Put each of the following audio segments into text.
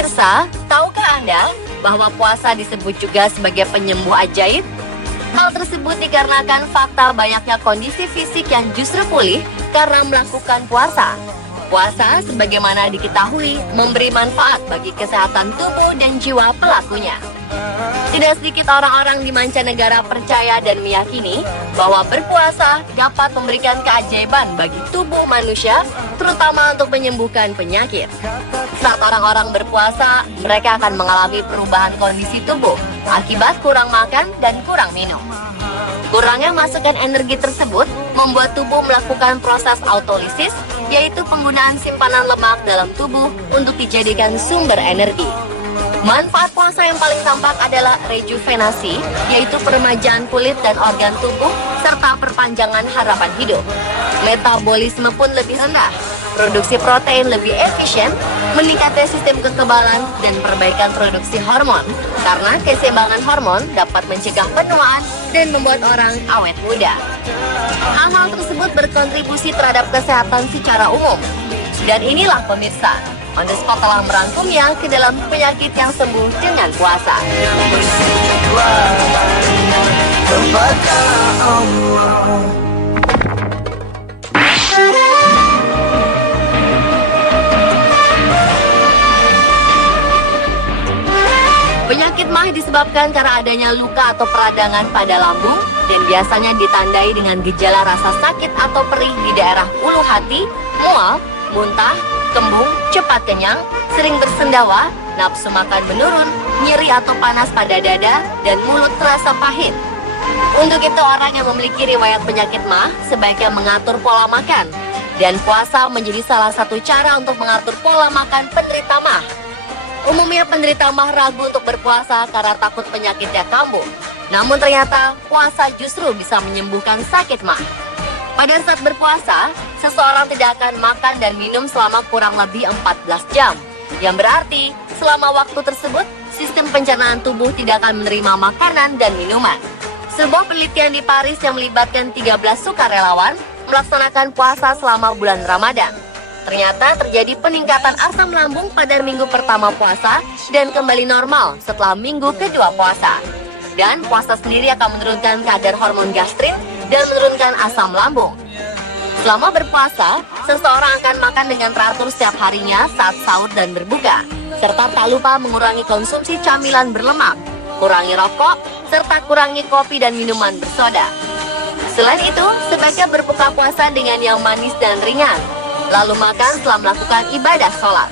Pemirsa, tahukah Anda bahwa puasa disebut juga sebagai penyembuh ajaib? Hal tersebut dikarenakan fakta banyaknya kondisi fisik yang justru pulih karena melakukan puasa. Puasa, sebagaimana diketahui, memberi manfaat bagi kesehatan tubuh dan jiwa pelakunya. Tidak sedikit orang-orang di mancanegara percaya dan meyakini bahwa berpuasa dapat memberikan keajaiban bagi tubuh manusia, terutama untuk menyembuhkan penyakit. Saat orang-orang berpuasa, mereka akan mengalami perubahan kondisi tubuh akibat kurang makan dan kurang minum. Kurangnya masukan energi tersebut membuat tubuh melakukan proses autolisis, yaitu penggunaan simpanan lemak dalam tubuh untuk dijadikan sumber energi. Manfaat puasa yang paling tampak adalah rejuvenasi, yaitu peremajaan kulit dan organ tubuh, serta perpanjangan harapan hidup. Metabolisme pun lebih rendah, produksi protein lebih efisien, meningkatnya sistem kekebalan, dan perbaikan produksi hormon. Karena keseimbangan hormon dapat mencegah penuaan dan membuat orang awet muda. Hal-hal tersebut berkontribusi terhadap kesehatan secara umum. Dan inilah pemirsa, On The Spot telah merangkumnya ke dalam penyakit yang sembuh dengan puasa. Penyakit MAH disebabkan karena adanya luka atau peradangan pada lambung dan biasanya ditandai dengan gejala rasa sakit atau perih di daerah ulu hati, mual, muntah, kembung, cepat kenyang, sering bersendawa, nafsu makan menurun, nyeri atau panas pada dada, dan mulut terasa pahit. Untuk itu, orang yang memiliki riwayat penyakit MAH sebaiknya mengatur pola makan, dan puasa menjadi salah satu cara untuk mengatur pola makan penderita MAH. Umumnya penderita MAH ragu untuk berpuasa karena takut penyakitnya kambuh. Namun ternyata puasa justru bisa menyembuhkan sakit MAH. Pada saat berpuasa, seseorang tidak akan makan dan minum selama kurang lebih 14 jam. Yang berarti, selama waktu tersebut, sistem pencernaan tubuh tidak akan menerima makanan dan minuman. Sebuah penelitian di Paris yang melibatkan 13 sukarelawan melaksanakan puasa selama bulan Ramadan. Ternyata terjadi peningkatan asam lambung pada minggu pertama puasa dan kembali normal setelah minggu kedua puasa. Dan puasa sendiri akan menurunkan kadar hormon gastrin dan menurunkan asam lambung. Selama berpuasa, seseorang akan makan dengan teratur setiap harinya saat sahur dan berbuka, serta tak lupa mengurangi konsumsi camilan berlemak, kurangi rokok, serta kurangi kopi dan minuman bersoda. Selain itu, sebaiknya berbuka puasa dengan yang manis dan ringan, lalu makan setelah melakukan ibadah sholat.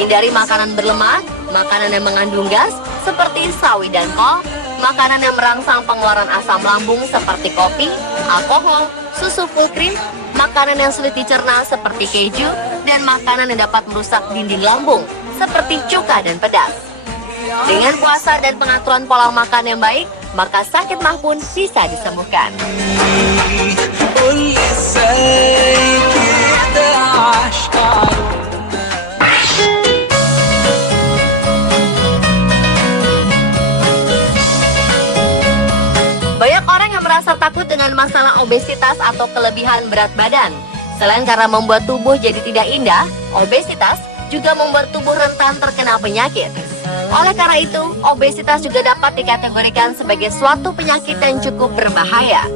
Hindari makanan berlemak, makanan yang mengandung gas seperti sawi dan kol, makanan yang merangsang pengeluaran asam lambung seperti kopi, alkohol, susu full cream, makanan yang sulit dicerna seperti keju, dan makanan yang dapat merusak dinding lambung seperti cuka dan pedas. Dengan puasa dan pengaturan pola makan yang baik, maka sakit MAH pun bisa disembuhkan. Banyak orang yang merasa takut dengan masalah obesitas atau kelebihan berat badan. Selain karena membuat tubuh jadi tidak indah, obesitas juga membuat tubuh rentan terkena penyakit. Oleh karena itu, obesitas juga dapat dikategorikan sebagai suatu penyakit yang cukup berbahaya.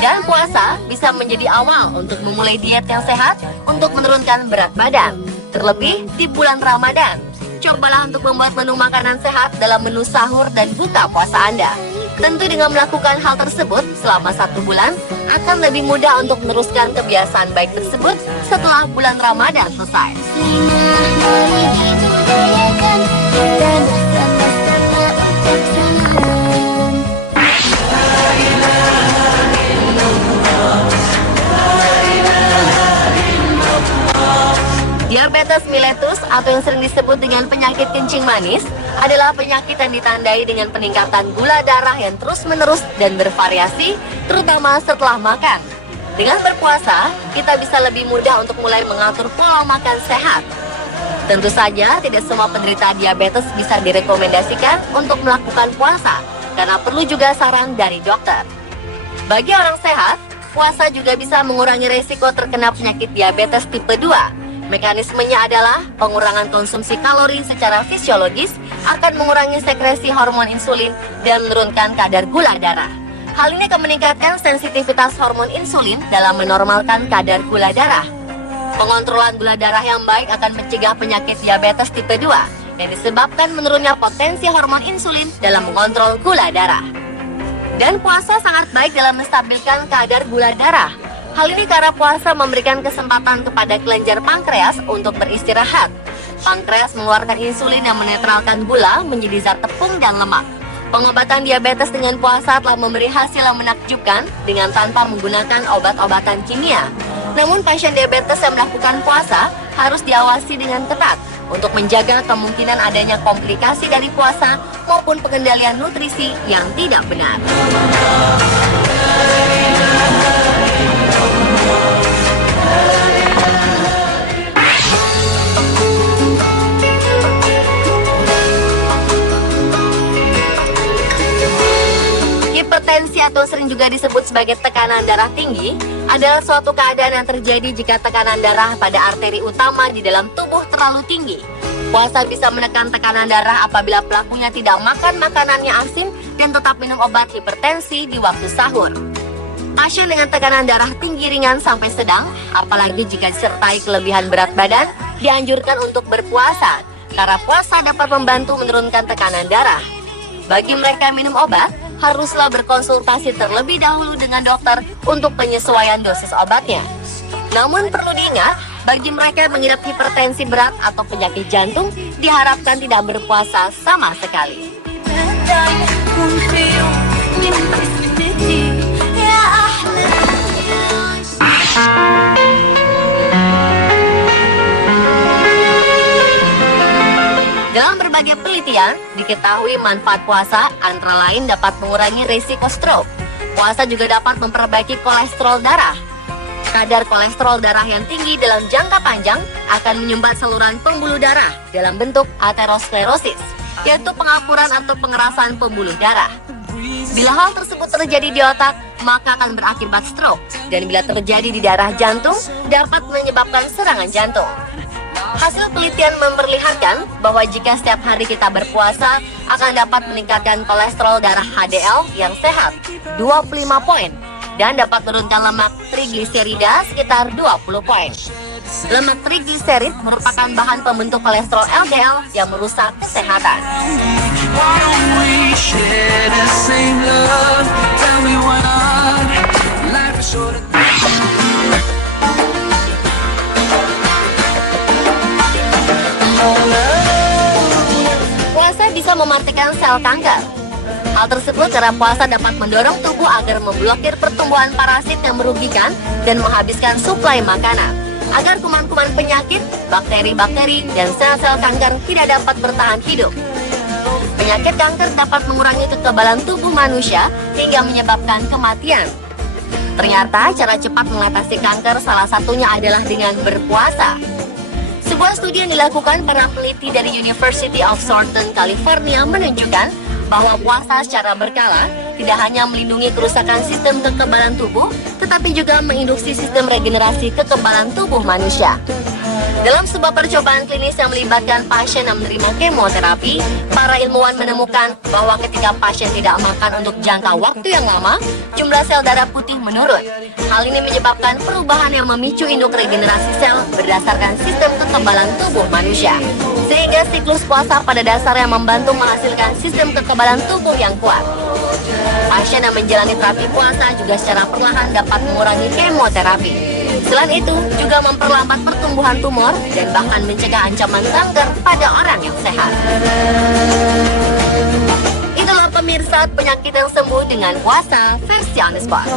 Dan puasa bisa menjadi awal untuk memulai diet yang sehat untuk menurunkan berat badan. Terlebih di bulan Ramadan, cobalah untuk membuat menu makanan sehat dalam menu sahur dan buka puasa Anda. Tentu dengan melakukan hal tersebut selama 1 bulan, akan lebih mudah untuk meneruskan kebiasaan baik tersebut setelah bulan Ramadan selesai. Diabetes mellitus atau yang sering disebut dengan penyakit kencing manis adalah penyakit yang ditandai dengan peningkatan gula darah yang terus-menerus dan bervariasi, terutama setelah makan. Dengan berpuasa, kita bisa lebih mudah untuk mulai mengatur pola makan sehat. Tentu saja, tidak semua penderita diabetes bisa direkomendasikan untuk melakukan puasa, karena perlu juga saran dari dokter. Bagi orang sehat, puasa juga bisa mengurangi resiko terkena penyakit diabetes tipe 2. Mekanismenya adalah pengurangan konsumsi kalori secara fisiologis akan mengurangi sekresi hormon insulin dan menurunkan kadar gula darah. Hal ini akan meningkatkan sensitivitas hormon insulin dalam menormalkan kadar gula darah. Pengontrolan gula darah yang baik akan mencegah penyakit diabetes tipe 2 yang disebabkan menurunnya potensi hormon insulin dalam mengontrol gula darah. Dan puasa sangat baik dalam menstabilkan kadar gula darah. Hal ini karena puasa memberikan kesempatan kepada kelenjar pankreas untuk beristirahat. Pankreas mengeluarkan insulin yang menetralkan gula menjadi zat tepung dan lemak. Pengobatan diabetes dengan puasa telah memberi hasil yang menakjubkan dengan tanpa menggunakan obat-obatan kimia. Namun pasien diabetes yang melakukan puasa harus diawasi dengan ketat untuk menjaga kemungkinan adanya komplikasi dari puasa maupun pengendalian nutrisi yang tidak benar. Hipertensi atau sering juga disebut sebagai tekanan darah tinggi adalah suatu keadaan yang terjadi jika tekanan darah pada arteri utama di dalam tubuh terlalu tinggi. Puasa bisa menekan tekanan darah apabila pelakunya tidak makan makanan yang asin dan tetap minum obat hipertensi di waktu sahur. Pasien dengan tekanan darah tinggi ringan sampai sedang, apalagi jika disertai kelebihan berat badan, dianjurkan untuk berpuasa karena puasa dapat membantu menurunkan tekanan darah. Bagi mereka yang minum obat, haruslah berkonsultasi terlebih dahulu dengan dokter untuk penyesuaian dosis obatnya. Namun perlu diingat, bagi mereka yang mengidap hipertensi berat atau penyakit jantung, diharapkan tidak berpuasa sama sekali. Dalam berbagai penelitian, diketahui manfaat puasa antara lain dapat mengurangi risiko stroke. Puasa juga dapat memperbaiki kolesterol darah. Kadar kolesterol darah yang tinggi dalam jangka panjang akan menyumbat saluran pembuluh darah dalam bentuk aterosklerosis, yaitu pengapuran atau pengerasan pembuluh darah. Bila hal tersebut terjadi di otak, maka akan berakibat stroke, dan bila terjadi di daerah jantung, dapat menyebabkan serangan jantung. Hasil penelitian memperlihatkan bahwa jika setiap hari kita berpuasa akan dapat meningkatkan kolesterol darah HDL yang sehat 25 poin dan dapat menurunkan lemak trigliserida sekitar 20 poin. Lemak trigliserid merupakan bahan pembentuk kolesterol LDL yang merusak kesehatan. Puasa bisa mematikan sel kanker. Hal tersebut karena puasa dapat mendorong tubuh agar memblokir pertumbuhan parasit yang merugikan dan menghabiskan suplai makanan, agar kuman-kuman penyakit, bakteri-bakteri, dan sel-sel kanker tidak dapat bertahan hidup. Penyakit kanker dapat mengurangi kekebalan tubuh manusia hingga menyebabkan kematian. Ternyata cara cepat mengatasi kanker salah satunya adalah dengan berpuasa. Sebuah studi yang dilakukan para peneliti dari University of Southern California menunjukkan bahwa puasa secara berkala tidak hanya melindungi kerusakan sistem kekebalan tubuh, tetapi juga menginduksi sistem regenerasi kekebalan tubuh manusia. Dalam sebuah percobaan klinis yang melibatkan pasien yang menerima kemoterapi, para ilmuwan menemukan bahwa ketika pasien tidak makan untuk jangka waktu yang lama, jumlah sel darah putih menurun. Hal ini menyebabkan perubahan yang memicu induk regenerasi sel berdasarkan sistem kekebalan tubuh manusia. Sehingga siklus puasa pada dasarnya membantu menghasilkan sistem kekebalan tubuh yang kuat. Pasien yang menjalani terapi puasa juga secara perlahan dapat mengurangi kemoterapi. Selain itu, juga memperlambat pertumbuhan tumor dan bahkan mencegah ancaman kanker pada orang yang sehat. Itulah pemirsa penyakit yang sembuh dengan puasa versi on the spot.